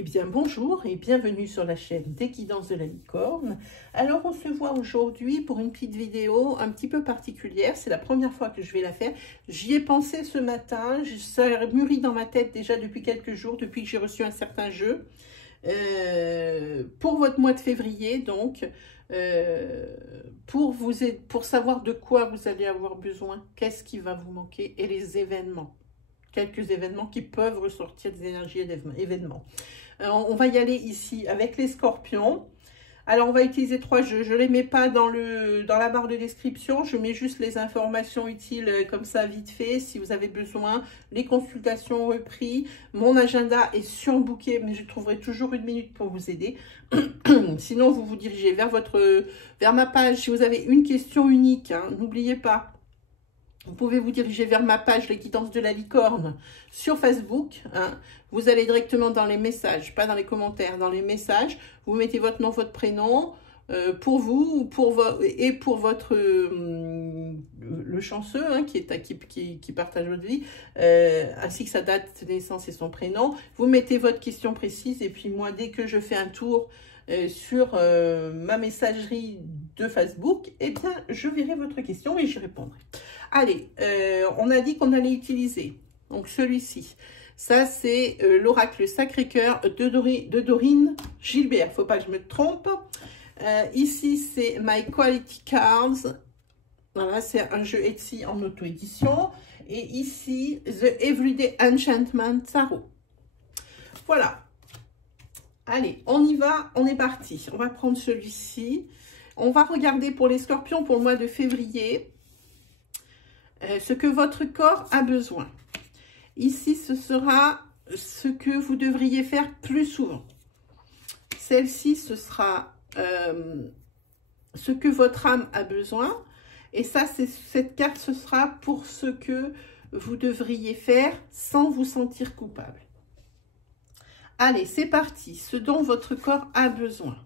Eh bien bonjour et bienvenue sur la chaîne des guidances de la licorne. Alors on se voit aujourd'hui pour une petite vidéo un petit peu particulière. C'est la première fois que je vais la faire. J'y ai pensé ce matin, ça a mûri dans ma tête déjà depuis quelques jours, depuis que j'ai reçu un certain jeu. Pour votre mois de février, donc, pour savoir de quoi vous allez avoir besoin, qu'est-ce qui va vous manquer et les événements. Quelques événements qui peuvent ressortir des énergies d'événements. On va y aller ici avec les scorpions. Alors, on va utiliser 3 jeux. Je ne les mets pas dans la barre de description. Je mets juste les informations utiles comme ça, vite fait, si vous avez besoin. Les consultations repris. Mon agenda est surbooké, mais je trouverai toujours 1 minute pour vous aider. Sinon, vous vous dirigez vers ma page. Si vous avez une question unique, hein, n'oubliez pas. Vous pouvez vous diriger vers ma page Les Guidances de la Licorne sur Facebook. Hein. Vous allez directement dans les messages, pas dans les commentaires, dans les messages. Vous mettez votre nom, votre prénom pour vous pour votre le chanceux hein, qui partage votre vie, ainsi que sa date de naissance et son prénom. Vous mettez votre question précise et puis moi, dès que je fais un tour sur ma messagerie de Facebook, eh bien, je verrai votre question et j'y répondrai. Allez, on a dit qu'on allait utiliser donc celui-ci. Ça, c'est l'oracle Sacré-Cœur de Dorine Gilbert. Faut pas que je me trompe. Ici, c'est My Quality Cards. Voilà, c'est un jeu Etsy en auto-édition. Et ici, The Everyday Enchantment Tarot. Voilà. Allez, on y va, on est parti. On va prendre celui-ci. On va regarder pour les scorpions pour le mois de février. Ce que votre corps a besoin. Ici, ce sera ce que vous devriez faire plus souvent. Celle-ci, ce sera ce que votre âme a besoin. Et ça, cette carte, ce sera pour ce que vous devriez faire sans vous sentir coupable. Allez, c'est parti. Ce dont votre corps a besoin.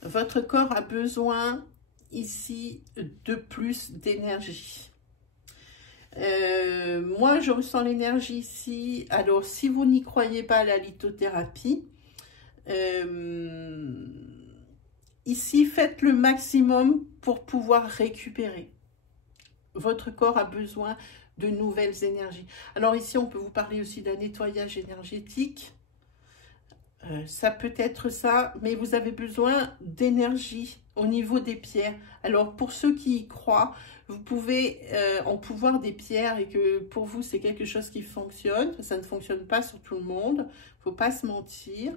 Votre corps a besoin ici de plus d'énergie. Moi, je ressens l'énergie ici. Alors, si vous n'y croyez pas à la lithothérapie, ici, faites le maximum pour pouvoir récupérer. Votre corps a besoin de nouvelles énergies. Alors ici, on peut vous parler aussi d'un nettoyage énergétique. Ça peut être ça, mais vous avez besoin d'énergie au niveau des pierres. Alors, pour ceux qui y croient, vous pouvez en pouvoir des pierres et que pour vous, c'est quelque chose qui fonctionne. Ça ne fonctionne pas sur tout le monde. Il ne faut pas se mentir.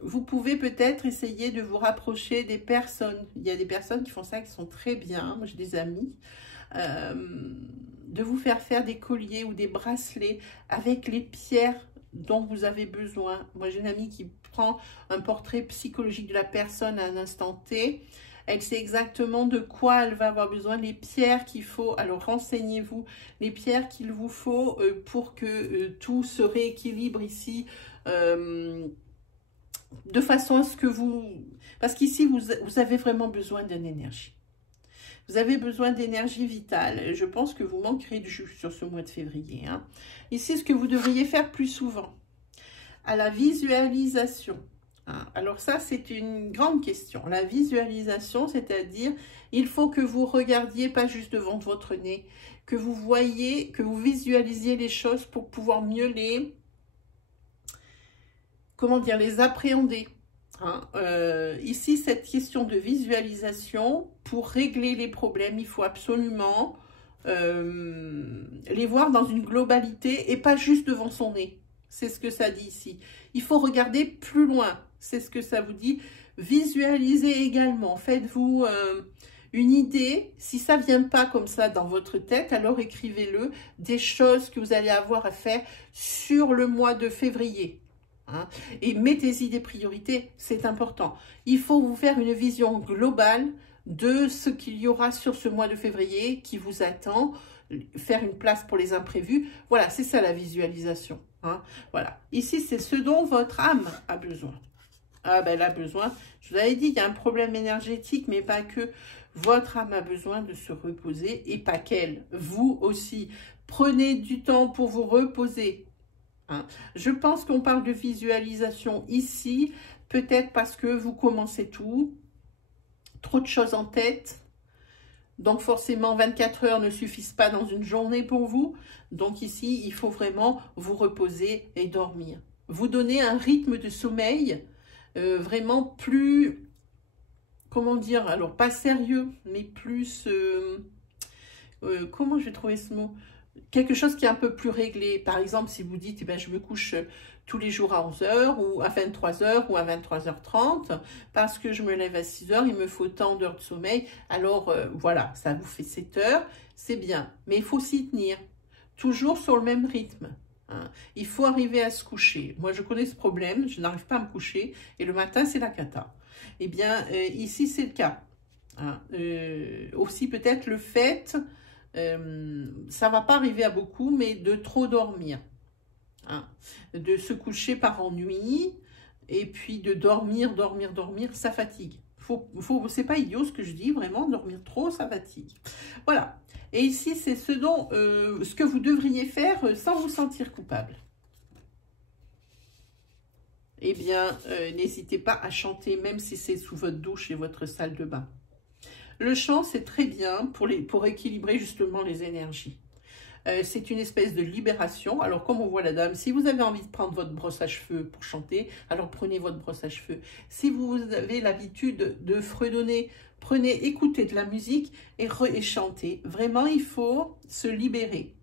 Vous pouvez peut-être essayer de vous rapprocher des personnes. Il y a des personnes qui font ça, qui sont très bien. Moi, j'ai des amis. De vous faire des colliers ou des bracelets avec les pierres dont vous avez besoin. Moi, j'ai une amie qui prend un portrait psychologique de la personne à un instant T. Elle sait exactement de quoi elle va avoir besoin, les pierres qu'il faut. Alors, renseignez-vous, les pierres qu'il vous faut pour que tout se rééquilibre ici, de façon à ce que vous... Parce qu'ici, vous avez vraiment besoin d'une énergie. Vous avez besoin d'énergie vitale. Je pense que vous manquerez de jus sur ce mois de février. Hein. Ici, ce que vous devriez faire plus souvent, à la visualisation. Hein. Alors ça, c'est une grande question. La visualisation, c'est-à-dire, il faut que vous regardiez pas juste devant votre nez, que vous voyez, que vous visualisiez les choses pour pouvoir mieux les, comment dire, les appréhender. Hein, ici, cette question de visualisation, pour régler les problèmes, il faut absolument les voir dans une globalité et pas juste devant son nez. C'est ce que ça dit ici. Il faut regarder plus loin. C'est ce que ça vous dit. Visualisez également. Faites-vous une idée. Si ça ne vient pas comme ça dans votre tête, alors écrivez-le. Des choses que vous allez avoir à faire sur le mois de février. Hein, et mettez-y des priorités, c'est important. Il faut vous faire une vision globale de ce qu'il y aura sur ce mois de février qui vous attend, faire une place pour les imprévus. Voilà, c'est ça la visualisation. Hein, voilà. Ici, c'est ce dont votre âme a besoin. Ah ben, elle a besoin, je vous avais dit, il y a un problème énergétique, mais pas que. Votre âme a besoin de se reposer et pas qu'elle. Vous aussi, prenez du temps pour vous reposer. hein. Je pense qu'on parle de visualisation ici, peut-être parce que vous commencez tout, trop de choses en tête. Donc forcément, 24 heures ne suffisent pas dans une journée pour vous. Donc ici, il faut vraiment vous reposer et dormir. Vous donner un rythme de sommeil vraiment plus, comment dire, alors pas sérieux, mais plus, comment je vais trouver ce mot? Quelque chose qui est un peu plus réglé. Par exemple, si vous dites, eh ben, je me couche tous les jours à 11 heures ou à 23 heures ou à 23h30 parce que je me lève à 6 heures, il me faut tant d'heures de sommeil. Alors, voilà, ça vous fait 7 heures, c'est bien. Mais il faut s'y tenir, toujours sur le même rythme, hein. Il faut arriver à se coucher. Moi, je connais ce problème, je n'arrive pas à me coucher et le matin, c'est la cata. Eh bien, ici, c'est le cas, hein. Aussi, peut-être le fait... ça va pas arriver à beaucoup, mais de trop dormir, hein. De se coucher par ennui, et puis de dormir, ça fatigue. C'est pas idiot ce que je dis, vraiment, dormir trop, ça fatigue. Voilà. Et ici, c'est ce que vous devriez faire sans vous sentir coupable. Eh bien, n'hésitez pas à chanter, même si c'est sous votre douche et votre salle de bain. Le chant, c'est très bien pour équilibrer justement les énergies. C'est une espèce de libération. Alors, comme on voit la dame, si vous avez envie de prendre votre brosse à cheveux pour chanter, alors prenez votre brosse à cheveux. Si vous avez l'habitude de fredonner, écoutez de la musique et chantez. Vraiment, il faut se libérer.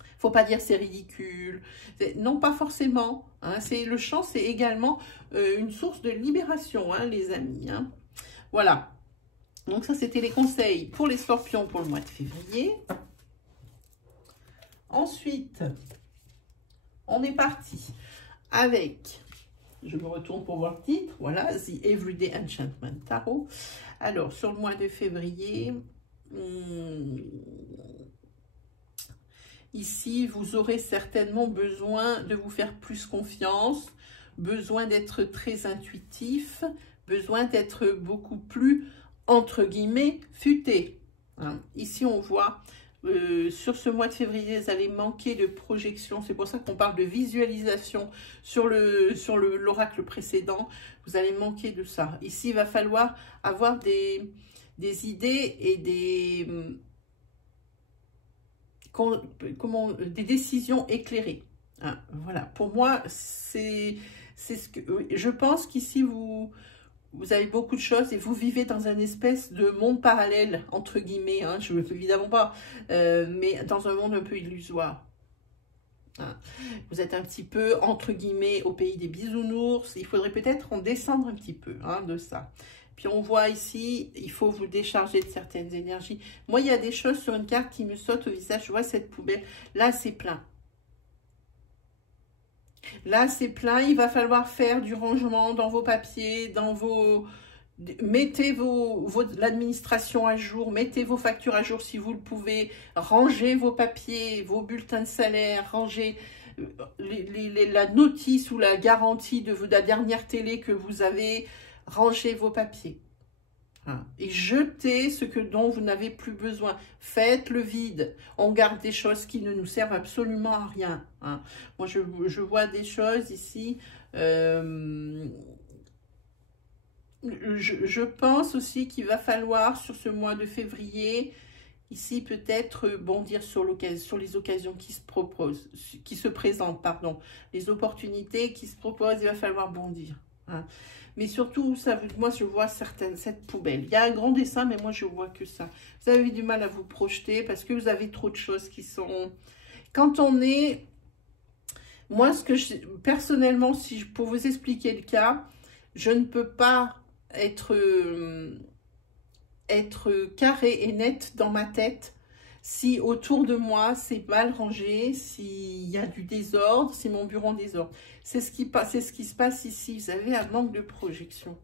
Il ne faut pas dire c'est ridicule. Non, pas forcément, hein. Le chant, c'est également une source de libération, hein, les amis, hein. Voilà. Donc ça, c'était les conseils pour les scorpions pour le mois de février. Ensuite, on est parti avec, je me retourne pour voir le titre, voilà, The Everyday Enchantment Tarot. Alors, sur le mois de février, ici, vous aurez certainement besoin de vous faire plus confiance, besoin d'être très intuitif, besoin d'être beaucoup plus, entre guillemets, futé, hein. Ici, on voit, sur ce mois de février, vous allez manquer de projection. C'est pour ça qu'on parle de visualisation sur l'oracle précédent. Vous allez manquer de ça. Ici, il va falloir avoir des idées et des décisions éclairées, hein. Voilà, pour moi, c'est ce que je pense qu'ici, vous avez beaucoup de choses et vous vivez dans une espèce de monde parallèle, entre guillemets, hein. Je ne veux évidemment pas, mais dans un monde un peu illusoire, hein. Vous êtes un petit peu, entre guillemets, au pays des bisounours. Il faudrait peut-être en descendre un petit peu, hein, de ça. Puis on voit ici, il faut vous décharger de certaines énergies. Moi, il y a des choses sur une carte qui me sautent au visage. Je vois cette poubelle. Là, c'est plein. Là, c'est plein, il va falloir faire du rangement dans vos papiers, dans vos... Mettez l'administration à jour, mettez vos factures à jour si vous le pouvez, rangez vos papiers, vos bulletins de salaire, rangez la notice ou la garantie de la dernière télé que vous avez, rangez vos papiers. Et jetez dont vous n'avez plus besoin. Faites le vide. On garde des choses qui ne nous servent absolument à rien, hein. Moi, je vois des choses ici. Je pense aussi qu'il va falloir, sur ce mois de février, ici peut-être bondir sur les occasions qui se présentent, pardon. Les opportunités qui se proposent, il va falloir bondir, hein. Mais surtout, moi, je vois cette poubelle. Il y a un grand dessin, mais moi, je vois que ça. Vous avez du mal à vous projeter parce que vous avez trop de choses qui sont... Quand on est... Moi, personnellement, pour vous expliquer le cas, je ne peux pas être carré et net dans ma tête si autour de moi, c'est mal rangé, s'il y a du désordre, si mon bureau en désordre. C'est ce qui se passe ici. Vous avez un manque de projection.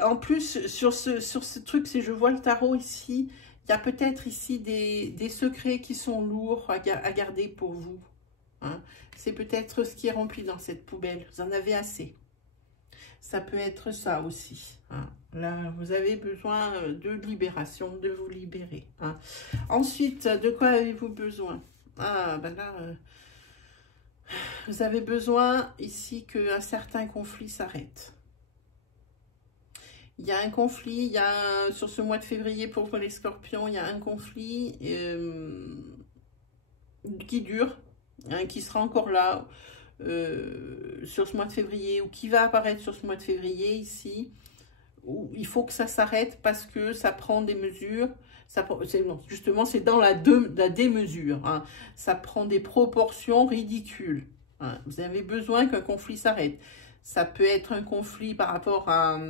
En plus, sur ce truc, si je vois le tarot ici, il y a peut-être ici des secrets qui sont lourds à garder pour vous, hein. C'est peut-être ce qui est rempli dans cette poubelle. Vous en avez assez. Ça peut être ça aussi. Hein. Là, vous avez besoin de libération, de vous libérer. Hein. Ensuite, de quoi avez-vous besoin? Ah, ben là, vous avez besoin ici qu'un certain conflit s'arrête. Il y a un conflit, il y a sur ce mois de février pour les scorpions, il y a un conflit qui dure, hein, qui sera encore là sur ce mois de février, ou qui va apparaître sur ce mois de février ici, où il faut que ça s'arrête parce que ça prend des mesures, justement c'est dans la démesure, hein, ça prend des proportions ridicules. Hein. Vous avez besoin qu'un conflit s'arrête. Ça peut être un conflit par rapport à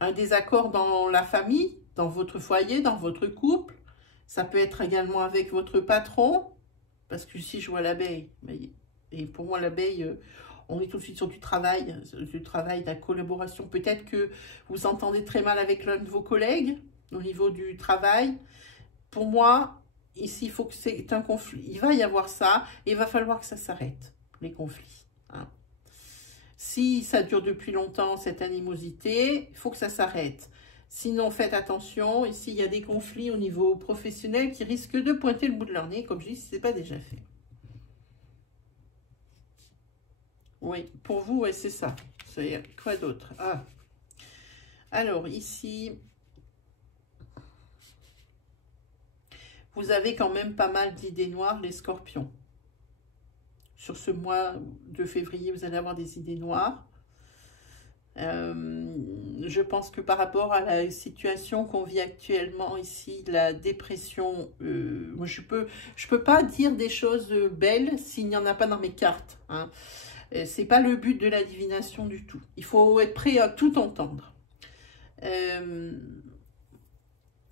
un désaccord dans la famille, dans votre foyer, dans votre couple. Ça peut être également avec votre patron, parce que ici je vois l'abeille. Et pour moi l'abeille, on est tout de suite sur du travail, de la collaboration. Peut-être que vous entendez très mal avec l'un de vos collègues au niveau du travail. Pour moi, ici il faut que c'est un conflit. Il va y avoir ça et il va falloir que ça s'arrête, les conflits. Hein. Si ça dure depuis longtemps, cette animosité, il faut que ça s'arrête. Sinon, faites attention. Ici, il y a des conflits au niveau professionnel qui risquent de pointer le bout de leur nez, comme je dis, si ce n'est pas déjà fait. Oui, pour vous, ouais, c'est ça. C'est quoi d'autre? Ah. Alors, ici, vous avez quand même pas mal d'idées noires, les scorpions. Sur ce mois de février, vous allez avoir des idées noires. Je pense que par rapport à la situation qu'on vit actuellement ici, la dépression, moi je peux pas dire des choses belles s'il n'y en a pas dans mes cartes. Hein. C'est pas le but de la divination du tout. Il faut être prêt à tout entendre.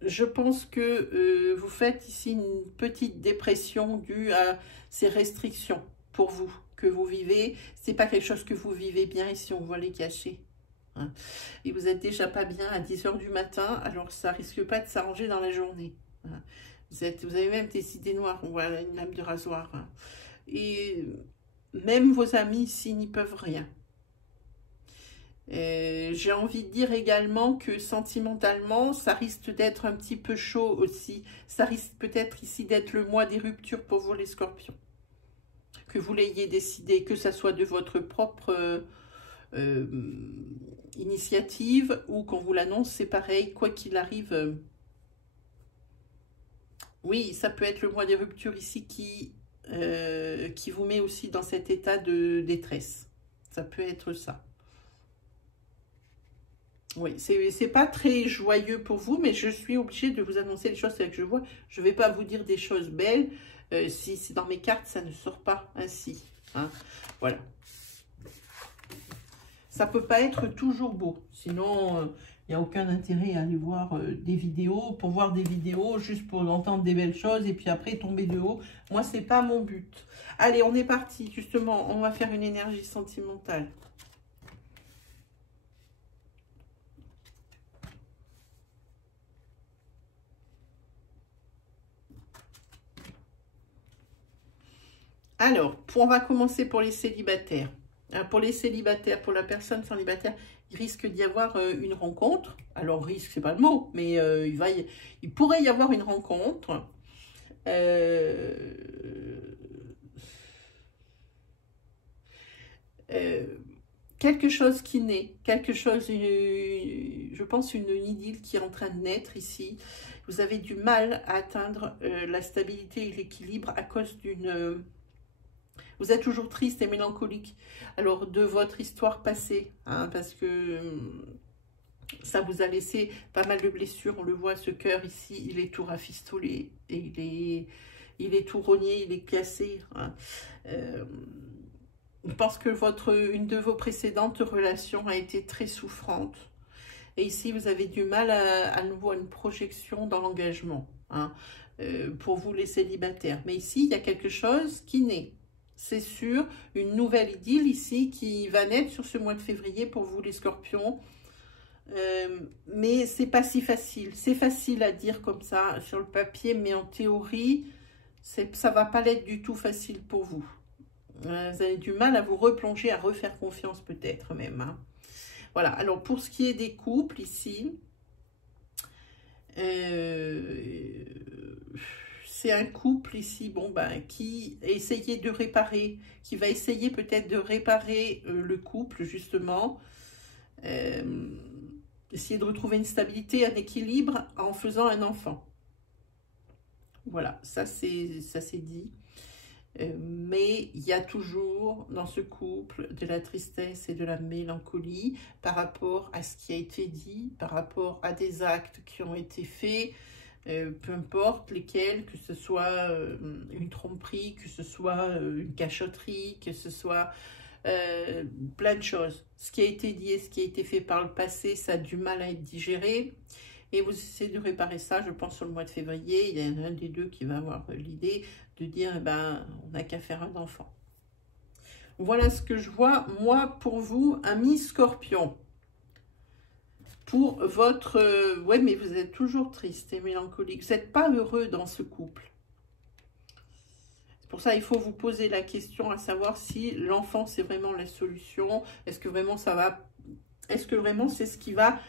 Je pense que vous faites ici une petite dépression due à ces restrictions pour vous, que vous vivez. C'est pas quelque chose que vous vivez bien ici, on voit les cachets. Hein. Et vous êtes déjà pas bien à 10 h du matin, alors ça risque pas de s'arranger dans la journée. Hein. Vous avez même des idées noires, on voit une lame de rasoir. Hein. Et même vos amis ici n'y peuvent rien. J'ai envie de dire également que sentimentalement, ça risque d'être un petit peu chaud aussi. Ça risque peut-être ici d'être le mois des ruptures pour vous les scorpions. Que vous l'ayez décidé, que ça soit de votre propre initiative ou qu'on vous l'annonce, c'est pareil, quoi qu'il arrive. Oui, ça peut être le mois des ruptures ici qui vous met aussi dans cet état de détresse. Ça peut être ça. Oui, c'est pas très joyeux pour vous, mais je suis obligée de vous annoncer les choses que je vois. Je ne vais pas vous dire des choses belles. Si c'est dans mes cartes, ça ne sort pas ainsi. Hein. Voilà. Ça ne peut pas être toujours beau. Sinon, il n'y a aucun intérêt à aller voir des vidéos. Pour voir des vidéos, juste pour entendre des belles choses et puis après tomber de haut. Moi, ce n'est pas mon but. Allez, on est parti. Justement, on va faire une énergie sentimentale. Alors, on va commencer pour les célibataires. Pour les célibataires, pour la personne célibataire, il risque d'y avoir une rencontre. Alors, risque, c'est pas le mot, mais il pourrait y avoir une rencontre. Quelque chose qui naît, je pense une idylle qui est en train de naître ici. Vous avez du mal à atteindre la stabilité et l'équilibre à cause d'une... Vous êtes toujours triste et mélancolique, alors de votre histoire passée, hein, parce que ça vous a laissé pas mal de blessures. On le voit, ce cœur ici, il est tout rafistolé, et il est tout rogné, il est cassé. Hein. Je pense que une de vos précédentes relations a été très souffrante. Et ici, vous avez du mal à nouveau à une projection dans l'engagement, hein, pour vous les célibataires. Mais ici, il y a quelque chose qui naît. C'est sûr, une nouvelle idylle ici qui va naître sur ce mois de février pour vous les scorpions. Mais c'est pas si facile. C'est facile à dire comme ça sur le papier, mais en théorie, ça va pas l'être du tout facile pour vous. Vous avez du mal à vous replonger, à refaire confiance peut-être même. Hein. Voilà, alors pour ce qui est des couples ici, c'est un couple ici, bon ben, qui a essayé de réparer, qui va essayer peut-être de réparer le couple justement, essayer de retrouver une stabilité, un équilibre en faisant un enfant. Voilà, ça c'est dit. Mais il y a toujours dans ce couple de la tristesse et de la mélancolie par rapport à ce qui a été dit, par rapport à des actes qui ont été faits, peu importe lesquels, que ce soit une tromperie, que ce soit une cachotterie, que ce soit plein de choses. Ce qui a été dit et ce qui a été fait par le passé, ça a du mal à être digéré. Et vous essayez de réparer ça, je pense, sur le mois de février. Il y a un des deux qui va avoir l'idée de dire, eh ben, on n'a qu'à faire un enfant. Voilà ce que je vois, moi, pour vous, ami Scorpion. Pour votre... ouais, mais vous êtes toujours triste et mélancolique. Vous n'êtes pas heureux dans ce couple. C'est pour ça il faut vous poser la question à savoir si l'enfant, c'est vraiment la solution. Est-ce que vraiment ça va... Est-ce que vraiment c'est ce qui va...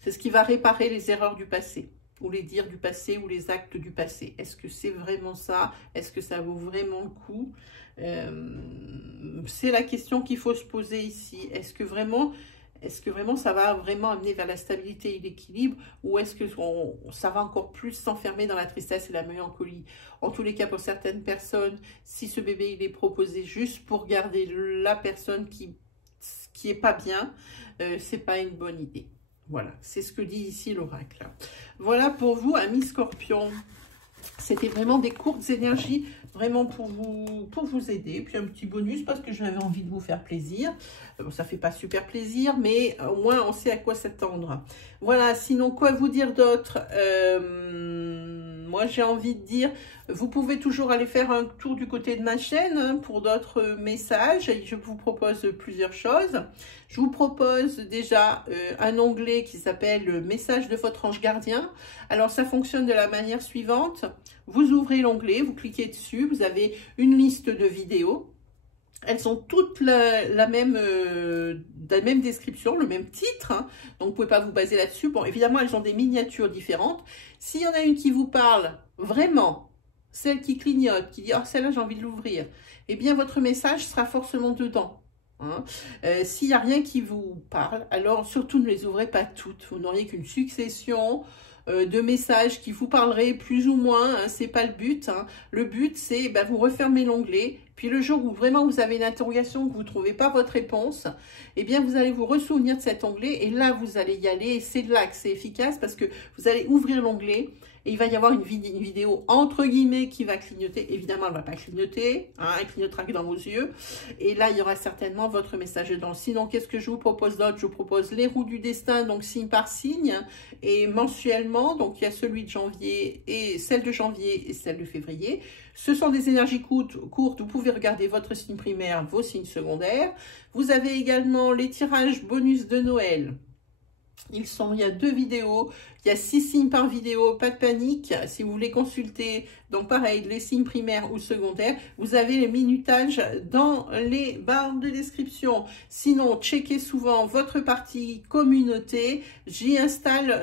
c'est ce qui va réparer les erreurs du passé, ou les dires du passé, ou les actes du passé. Est-ce que c'est vraiment ça? Est-ce que ça vaut vraiment le coup? C'est la question qu'il faut se poser ici. Est-ce que vraiment ça va vraiment amener vers la stabilité et l'équilibre, ou est-ce que ça va encore plus s'enfermer dans la tristesse et la mélancolie? En tous les cas, pour certaines personnes, si ce bébé il est proposé juste pour garder la personne qui est pas bien, c'est pas une bonne idée. Voilà, c'est ce que dit ici l'oracle. Voilà pour vous, amis Scorpion. C'était vraiment des courtes énergies, vraiment pour vous aider. Puis un petit bonus parce que j'avais envie de vous faire plaisir. Bon, ça fait pas super plaisir, mais au moins on sait à quoi s'attendre. Voilà, sinon quoi vous dire d'autre? Moi j'ai envie de dire, vous pouvez toujours aller faire un tour du côté de ma chaîne hein, pour d'autres messages. Je vous propose plusieurs choses. Je vous propose déjà un onglet qui s'appelle le message de votre ange gardien. Alors ça fonctionne de la manière suivante. Vous ouvrez l'onglet, vous cliquez dessus, vous avez une liste de vidéos. Elles ont toutes la même description, le même titre, hein. Donc vous ne pouvez pas vous baser là-dessus. Bon, évidemment, elles ont des miniatures différentes. S'il y en a une qui vous parle vraiment, celle qui clignote, qui dit « Oh, celle-là, j'ai envie de l'ouvrir », eh bien, votre message sera forcément dedans. Hein. S'il n'y a rien qui vous parle, alors surtout ne les ouvrez pas toutes. Vous n'auriez qu'une succession de messages qui vous parleraient plus ou moins, hein, c'est pas le but. Hein. Le but, c'est ben, vous refermez l'onglet, puis le jour où vraiment vous avez une interrogation, que vous ne trouvez pas votre réponse, eh bien vous allez vous ressouvenir de cet onglet et là vous allez y aller. Et c'est là que c'est efficace parce que vous allez ouvrir l'onglet et il va y avoir une vidéo entre guillemets qui va clignoter. Évidemment, elle ne va pas clignoter, hein, elle clignotera que dans vos yeux. Et là, il y aura certainement votre message dedans. Sinon, qu'est-ce que je vous propose d'autre? Je vous propose les roues du destin, donc signe par signe, et mensuellement. Donc, il y a celui de janvier et celle de janvier et celle de février. Ce sont des énergies courtes. Vous pouvez regarder votre signe primaire, vos signes secondaires. Vous avez également les tirages bonus de Noël. Il y a 2 vidéos, il y a 6 signes par vidéo, pas de panique. Si vous voulez consulter, donc pareil, les signes primaires ou secondaires, vous avez les minutages dans les barres de description. Sinon, checkez souvent votre partie communauté. J'y installe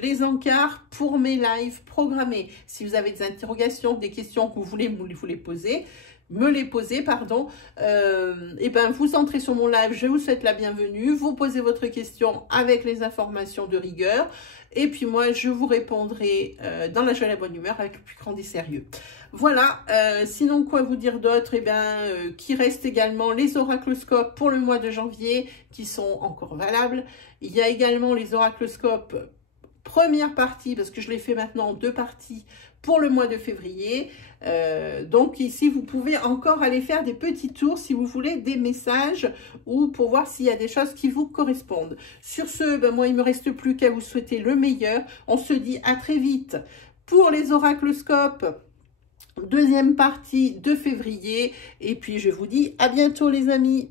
les encarts pour mes lives programmés. Si vous avez des interrogations, des questions que vous voulez vous les poser, et ben vous entrez sur mon live, je vous souhaite la bienvenue, vous posez votre question avec les informations de rigueur, et puis moi je vous répondrai dans la joie et la bonne humeur avec le plus grand des sérieux. Voilà, sinon quoi vous dire d'autre? Et ben qui reste également les oracloscopes pour le mois de janvier qui sont encore valables. Il y a également les oracloscopes première partie, parce que je l'ai fait maintenant en 2 parties pour le mois de février. Donc ici, vous pouvez encore aller faire des petits tours si vous voulez des messages ou pour voir s'il y a des choses qui vous correspondent. Sur ce, ben moi, il ne me reste plus qu'à vous souhaiter le meilleur. On se dit à très vite pour les oracloscopes, 2e partie de février. Et puis, je vous dis à bientôt les amis.